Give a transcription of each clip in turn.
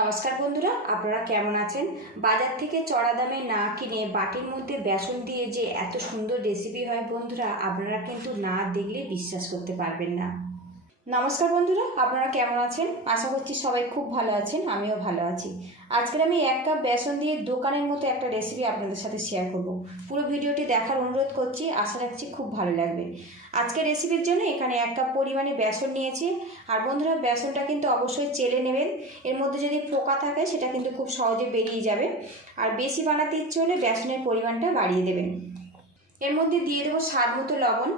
নমস্কার বন্ধুরা, আপনারা কেমন আছেন? বাজার থেকে চড়া দামে না কিনে বাটির মধ্যে বেসন দিয়ে যে এত সুন্দর রেসিপি হয় বন্ধুরা, আপনারা কিন্তু না দেখলে বিশ্বাস করতে পারবেন না। নমস্কার বন্ধুরা, আপনারা কেমন আছেন? আশা করছি সবাই খুব ভালো আছেন, আমিও ভালো আছি। আজকের আমি 1 কাপ বেসন দিয়ে দোকানের মতো একটা রেসিপি আপনাদের সাথে শেয়ার করব। পুরো ভিডিওটি দেখার অনুরোধ করছি, আশা রাখছি খুব ভালো লাগবে। আজকের রেসিপির জন্য এখানে 1 কাপ পরিমাণে বেসন নিয়েছি। আর বন্ধুরা, বেসনটা কিন্তু অবশ্যই চেলে নেবেন। এর মধ্যে যদি পোকা থাকে সেটা কিন্তু খুব সহজে বেরিয়ে যাবে। আর বেশি বানাতে ইচ্ছে হলে বেসনের পরিমাণটা বাড়িয়ে দেবেন। এর মধ্যে দিয়ে দেবো স্বাদ মতো লবণ,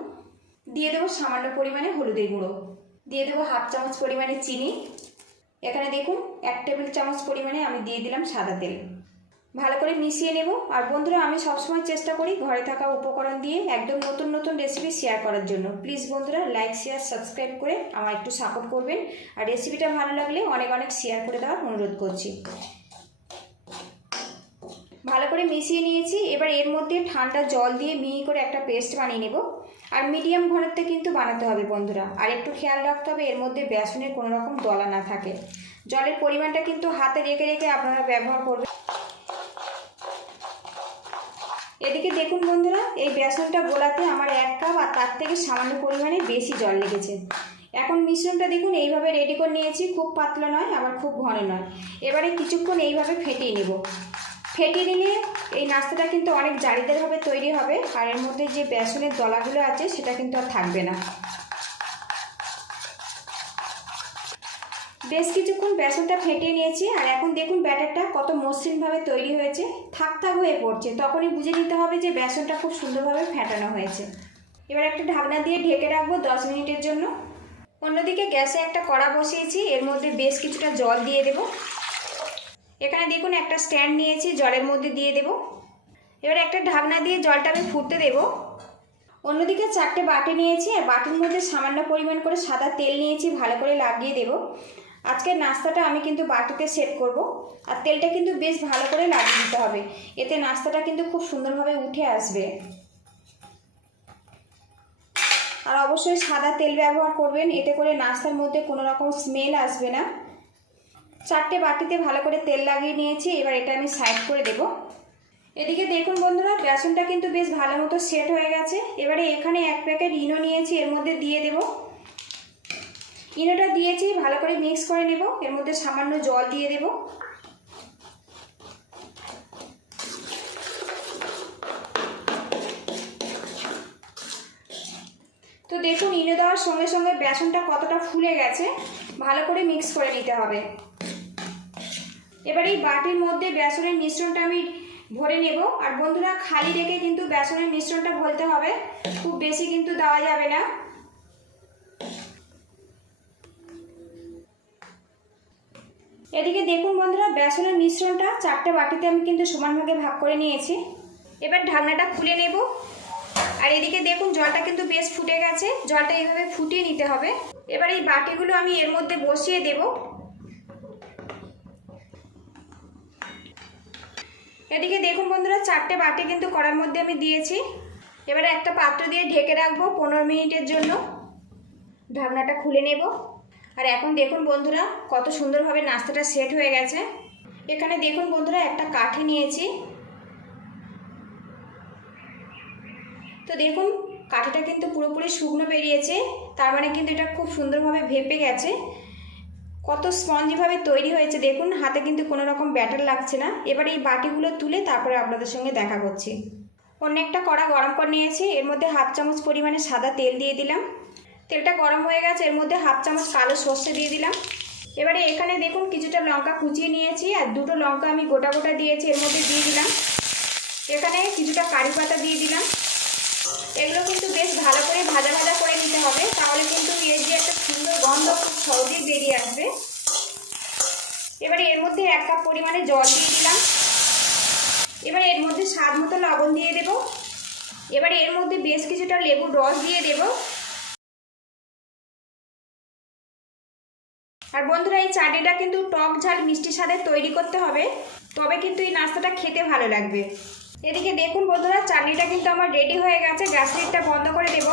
দিয়ে দেবো সামান্য পরিমাণে হলুদের গুঁড়ো, দিয়ে দেবো 1/2 চামচ পরিমাণে চিনি। এখানে দেখুন 1 টেবিল চামচ পরিমাণে আমি দিয়ে দিলাম সাদা তেল। ভালো করে মিশিয়ে নেব। আর বন্ধুরা, আমি সবসময় চেষ্টা করি ঘরে থাকা উপকরণ দিয়ে একদম নতুন নতুন রেসিপি শেয়ার করার জন্য। প্লিজ বন্ধুরা, লাইক শেয়ার সাবস্ক্রাইব করে আমার একটু সাপোর্ট করবেন। আর রেসিপিটা ভালো লাগলে অনেক অনেক শেয়ার করে দেওয়ার অনুরোধ করছি। ভালো করে মিশিয়ে নিয়েছি। এবার এর মধ্যে ঠান্ডা জল দিয়ে মিহি করে একটা পেস্ট বানিয়ে নেব। আর মিডিয়াম ঘনত্বে কিন্তু বানাতে হবে বন্ধুরা। আর একটু খেয়াল রাখতে হবে এর মধ্যে বেসনের কোনো রকম দলা না থাকে। জলের পরিমাণটা কিন্তু হাতে রেখে রেখে আপনারা ব্যবহার করবেন। এদিকে দেখুন বন্ধুরা, এই বেসনটা গোলাতে আমার 1 কাপ আর তার থেকে সামান্য পরিমাণে বেশি জল লেগেছে। এখন মিশ্রণটা দেখুন এইভাবে রেডি করে নিয়েছি। খুব পাতলা নয়, আবার খুব ঘন নয়। এবারে কিছুক্ষণ এইভাবে ফেটিয়ে নেব। ফেটিয়ে নিলে এই নাস্তাটা কিন্তু অনেক জালিদারভাবে তৈরি হবে। আর এর মধ্যে যে বেসনের দলাগুলো আছে সেটা কিন্তু আর থাকবে না। বেশ কিছুক্ষণ বেসনটা ফেটিয়ে নিয়েছি। আর এখন দেখুন ব্যাটারটা কত মসৃণভাবে তৈরি হয়েছে, থাক থাক হয়ে পড়ছে। তখনই বুঝে নিতে হবে যে বেসনটা খুব সুন্দরভাবে ফেটানো হয়েছে। এবার একটা ঢাকনা দিয়ে ঢেকে রাখবো 10 মিনিটের জন্য। অন্যদিকে গ্যাসে একটা কড়া বসিয়েছি, এর মধ্যে বেশ কিছুটা জল দিয়ে দেব। এখানে দেখুন একটা স্ট্যান্ড নিয়েছি, জলের মধ্যে দিয়ে দেব। এবার একটা ঢাকনা দিয়ে জলটা আমি ফুটতে দেব। অন্যদিকে 4টে বাটি নিয়েছি, আর বাটির মধ্যে সামান্য পরিমাণ করে সাদা তেল নিয়েছি, ভালো করে লাগিয়ে দেব। আজকের নাস্তাটা আমি কিন্তু বাটিতে সেট করব। আর তেলটা কিন্তু বেশ ভালো করে লাগিয়ে দিতে হবে, এতে নাস্তাটা কিন্তু খুব সুন্দরভাবে উঠে আসবে। আর অবশ্যই সাদা তেল ব্যবহার করবেন, এতে করে নাস্তার মধ্যে কোনো রকম স্মেল আসবে না। 4টে বাটিতে ভালো করে তেল লাগিয়ে নিয়েছি। এবার এটা আমি সাইড করে দেব। এদিকে দেখুন বন্ধুরা, বেসনটা কিন্তু বেশ ভালো মতো সেট হয়ে গেছে। এবারে এখানে 1 প্যাকেট ইনো নিয়েছি, এর মধ্যে দিয়ে দেব। ইনোটা দিয়েছি, ভালো করে মিক্স করে নেব। এর মধ্যে সামান্য জল দিয়ে দেব। তো দেখুন, ইনো দেওয়ার সঙ্গে সঙ্গে বেসনটা কতটা ফুলে গেছে। ভালো করে মিক্স করে নিতে হবে। এবার এই বাটির মধ্যে বেসনের মিশ্রণটা আমি ভরে নেব। আর বন্ধুরা, খালি রেখে কিন্তু বেসনের মিশ্রণটা ভরতে হবে, খুব বেশি কিন্তু দেওয়া যাবে না। এদিকে দেখুন বন্ধুরা, বেসনের মিশ্রণটা 4টে বাটিতে আমি কিন্তু সমান ভাগে ভাগ করে নিয়েছি। এবার ঢাকনাটা খুলে নেব। আর এদিকে দেখুন জলটা কিন্তু বেশ ফুটে গেছে। জলটা এইভাবে ফুটিয়ে নিতে হবে। এবার এই বাটিগুলো আমি এর মধ্যে বসিয়ে দেব। এদিকে দেখুন বন্ধুরা, 4টে বাটি কিন্তু কড়ার মধ্যে আমি দিয়েছি। এবারে একটা পাত্র দিয়ে ঢেকে রাখবো 15 মিনিটের জন্য। ঢাকনাটা খুলে নেব। আর এখন দেখুন বন্ধুরা, কত সুন্দরভাবে নাস্তাটা সেট হয়ে গেছে। এখানে দেখুন বন্ধুরা, একটা কাঠি নিয়েছি। তো দেখুন কাঠিটা কিন্তু পুরোপুরি শুকনো বেরিয়েছে, তার মানে কিন্তু এটা খুব সুন্দরভাবে ভেপে গেছে। কত স্পঞ্জিভাবে তৈরি হয়েছে দেখুন, হাতে কিন্তু কোনো রকম ব্যাটার লাগছে না। এবার এই বাটিগুলো তুলে তারপরে আপনাদের সঙ্গে দেখা করছি। অন্য একটা কড়া গরম করে নিয়েছি, এর মধ্যে 1/2 চামচ পরিমাণে সাদা তেল দিয়ে দিলাম। তেলটা গরম হয়ে গেছে, এর মধ্যে 1/2 চামচ কালো সর্ষে দিয়ে দিলাম। এবারে এখানে দেখুন কিছুটা লঙ্কা কুচিয়ে নিয়েছি, আর 2টো লঙ্কা আমি গোটা গোটা দিয়েছি, এর মধ্যে দিয়ে দিলাম। এখানে কিছুটা কারি পাতা দিয়ে দিলাম। এগুলো কিন্তু বেশ ভালো করে ভাজা ভাজা করে নিতে হবে, তাহলে কিন্তু এর যে একটা সুন্দর গন্ধ খুব সহজেই বেরিয়ে আসবে। এবারে এর মধ্যে 1 কাপ পরিমাণে জল দিয়ে দিলাম। এবারে এর মধ্যে স্বাদ মতো লবণ দিয়ে দেব। এবারে এর মধ্যে বেশ কিছুটা লেবুর রস দিয়ে দেব। আর বন্ধুরা, এই চাটনিটা কিন্তু টক ঝাল মিষ্টি স্বাদে তৈরি করতে হবে, তবে কিন্তু এই নাস্তাটা খেতে ভালো লাগবে। এদিকে দেখুন বন্ধুরা, চাটনিটা কিন্তু আমার রেডি হয়ে গেছে। গ্যাস লিডটা বন্ধ করে দেব।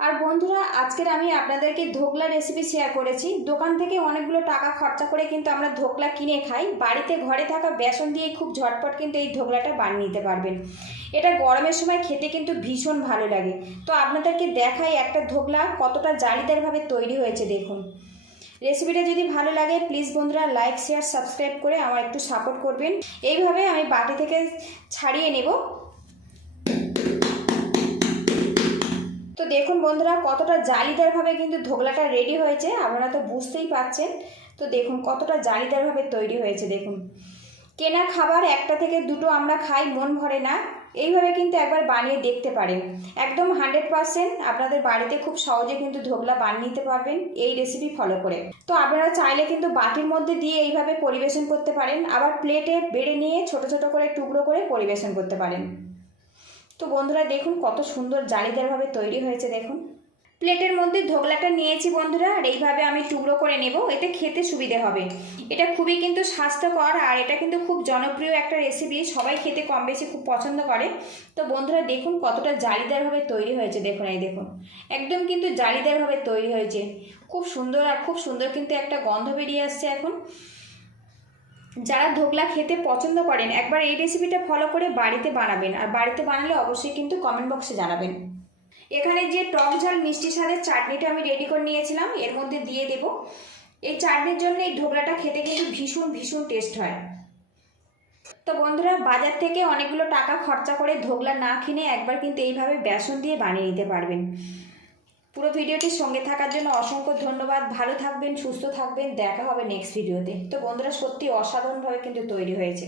আর বন্ধুরা, আজকের আমি আপনাদেরকে ধোকলা রেসিপি শেয়ার করেছি। দোকান থেকে অনেকগুলো টাকা খরচা করে কিন্তু আমরা ধোকলা কিনে খাই, বাড়িতে ঘরে থাকা বেসন দিয়ে খুব ঝটপট কিন্তু এই ধোকলাটা বানিয়ে নিতে পারবেন। এটা গরমের সময় খেতে কিন্তু ভীষণ ভালো লাগে। তো আপনাদেরকে দেখাই একটা ধোকলা কতটা জালিদারভাবে তৈরি হয়েছে, দেখুন। রেসিপিটা যদি ভালো লাগে প্লিজ বন্ধুরা লাইক শেয়ার সাবস্ক্রাইব করে আমার একটু সাপোর্ট করবেন। এইভাবে আমি বাটি থেকে ছাড়িয়ে নেব। তো দেখুন বন্ধুরা, কতটা জালিদারভাবে কিন্তু ধোকলাটা রেডি হয়েছে, আপনারা তো বুঝতেই পারছেন। তো দেখুন কতটা জালিদারভাবে তৈরি হয়েছে। দেখুন, কেনা খাবার একটা থেকে দুটো আমরা খাই, মন ভরে না। এইভাবে কিন্তু একবার বানিয়ে দেখতে পারেন, একদম 100% আপনাদের বাড়িতে খুব সহজে কিন্তু ধোকলা বানিয়ে নিতে পারবেন এই রেসিপি ফলো করে। তো আপনারা চাইলে কিন্তু বাটির মধ্যে দিয়ে এইভাবে পরিবেশন করতে পারেন, আবার প্লেটে বেড়ে নিয়ে ছোট ছোট করে টুকরো করে পরিবেশন করতে পারেন। তো বন্ধুরা দেখুন কত সুন্দর জালিদারভাবে তৈরি হয়েছে। দেখুন, প্লেটের মধ্যে ধোকলাটা নিয়েছি বন্ধুরা, আর এইভাবে আমি টুকরো করে নেব, এতে খেতে সুবিধে হবে। এটা খুবই কিন্তু স্বাস্থ্যকর, আর এটা কিন্তু খুব জনপ্রিয় একটা রেসিপি, সবাই খেতে কম বেশি খুব পছন্দ করে। তো বন্ধুরা দেখুন কতটা জালিদারভাবে তৈরি হয়েছে। দেখুন, এই দেখুন একদম কিন্তু জালিদারভাবে তৈরি হয়েছে, খুব সুন্দর। আর খুব সুন্দর কিন্তু একটা গন্ধ বেরিয়ে আসছে এখন। যারা ধোকলা খেতে পছন্দ করেন একবার এই রেসিপিটা ফলো করে বাড়িতে বানাবেন, আর বাড়িতে বানালে অবশ্যই কিন্তু কমেন্ট বক্সে জানাবেন। এখানে যে টক ঝাল মিষ্টি স্বাদের চাটনিটা আমি রেডি করে নিয়েছিলাম এর মধ্যে দিয়ে দেব। এই চাটনির জন্য এই ধোকলাটা খেতে কিন্তু ভীষণ ভীষণ টেস্ট হয়। তো বন্ধুরা, বাজার থেকে অনেকগুলো টাকা খরচা করে ধোকলা না কিনে একবার কিন্তু এইভাবে বেসন দিয়ে বানিয়ে নিতে পারবেন। পুরো ভিডিওটির সঙ্গে থাকার জন্য অসংখ্য ধন্যবাদ। ভালো থাকবেন, সুস্থ থাকবেন, দেখা হবে নেক্সট ভিডিওতে। তো বন্ধুরা, সত্যি অসাধারণভাবে কিন্তু তৈরি হয়েছে।